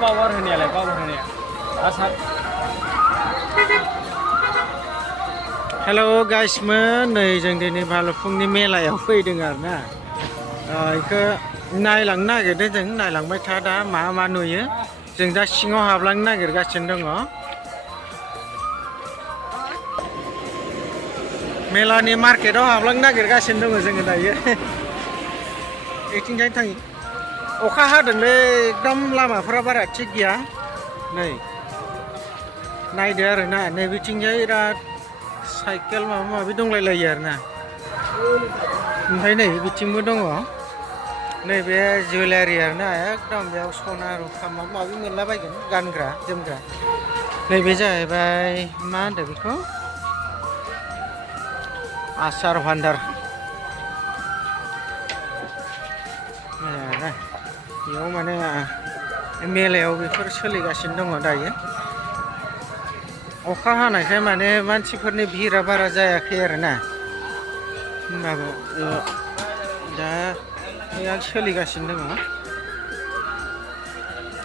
power होनायालाय power होनाया आसार हेल' गाइसमोन नै जों दिनै भालुकफुंनि मेलायाव फैदों आरोना बेखौ नायलांनो नागिरदों जों नायलांबाय था दा मा मा नुयो जों दा सिङाव हाबलांनो नागिरगासिनो दङ मेलानि मार्केटाव हाबलांनो नागिरगासिनो दङ जोङो दायो एथिंजाय थाङो अखा हादोंलै एकदम लामाफोरा बारा थिग गैया नै नायदो आरोना नै बिथिंजाय बिराद साइकेल माबा माबि दंलायलायो आरोना ओमफ्राय नै बिथिंबो दङ नैबे जुवेलारि आरोना एकदम बेयाव सना रुफा माबा माबि मोनलाबायगोन गानग्रा जोमग्रा नैबे जाहैबाय मा होनदों बेखौ आसार भान्डार बेयाव माने मेलायाव बेफोर सोलिगासिनो दङ दायो अखा हानायखाय माने मानसिफोरनि भिरा बारा जायाखै आरोना होमबाबो दा सोलिगासिनो दङ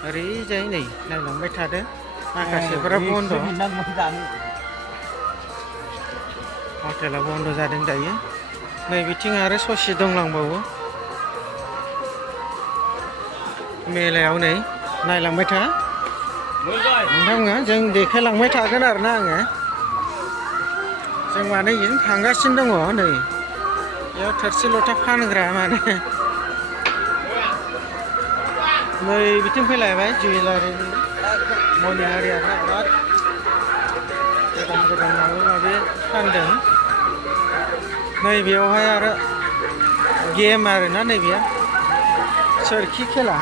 ओरैजाय नै नायलांबाय थादो माखासेफोरा बन्द' हटेला बन्द' जादों दायो नै बिथिं आरो ससे दंलांबावो मेलायाव नै नायलांबाय था नोंथांमोना जों देखायलांबाय थागोन आरोना आङो जों माने बिजों थांगासिनो दङ नै बेयाव थोरसि लथा फानग्रा माने नै बिथिं फैलायबाय जुवेलारिनि मनिहारि आरोना बिराद गोदान गोदान माबा माबि फानदों नैबेयावहाय आरो गेम आरोना नैबेया सोरखि खेला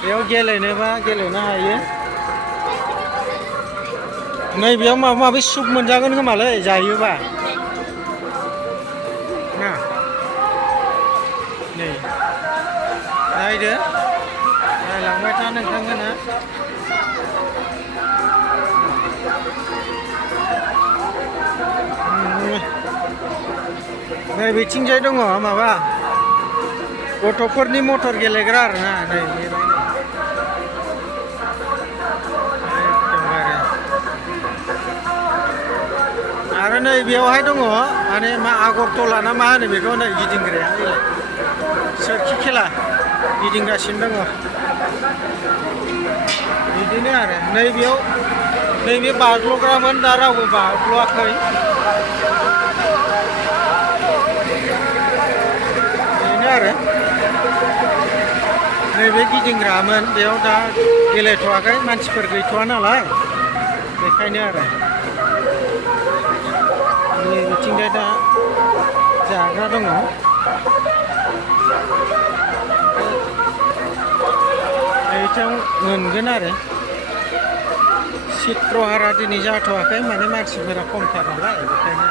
बेयाव गेलेनोबा गेलेनो हायो नैबेयाव माबा माबि सुप मोनजागोन खोमालै जायोबा ना नै नायदो नायलांबाय था नोंथांमोना नै बिथिंजाय दङ माबा गथ'फोरनि मटर गेलेग्रा आरोना नै आरो नै बेयावहाय दङ माने मा आगरतला ना मा होनो बेखौ नै गिदिंग्राया सोरखि खेला गिदिंगासिनो दङ बिदिनो आरो नैबेयाव नैबे बाज्ल'ग्रामोन दा रावबो बाज्ल'आखै बेनो आरो नैबे गिदिंग्रामोन बेयाव दा गेलेथ'वाखै मानसिफोर गैथ'वा नालाय बेखायनो आरो बिथिंजाय दा जाग्रा दङ बेथिं मोनगोन आरो चित्रहारा दिनै जाथ'वाखै माने मानसिफोरा खमथार नालाय बेखायनो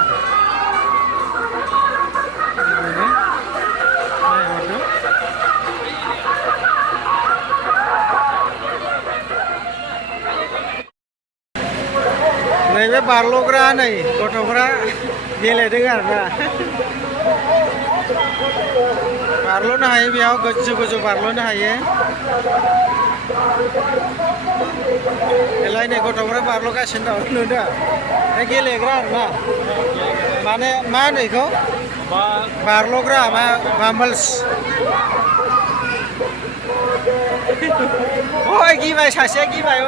नैबे बारल'ग्रा नै गथ'फ्रा गेलेदों आरोना बारल'नो हायो बेयाव गोजौ गोजौ बारल'नो हायो बेलाय नै गथ'फ्रा बारल'गासिनो दं नुदों बे गेलेग्रा आरोना माने मा होनो बेखौ बारल'ग्रा मा बामबल्स गिबाय सासेया गिबाय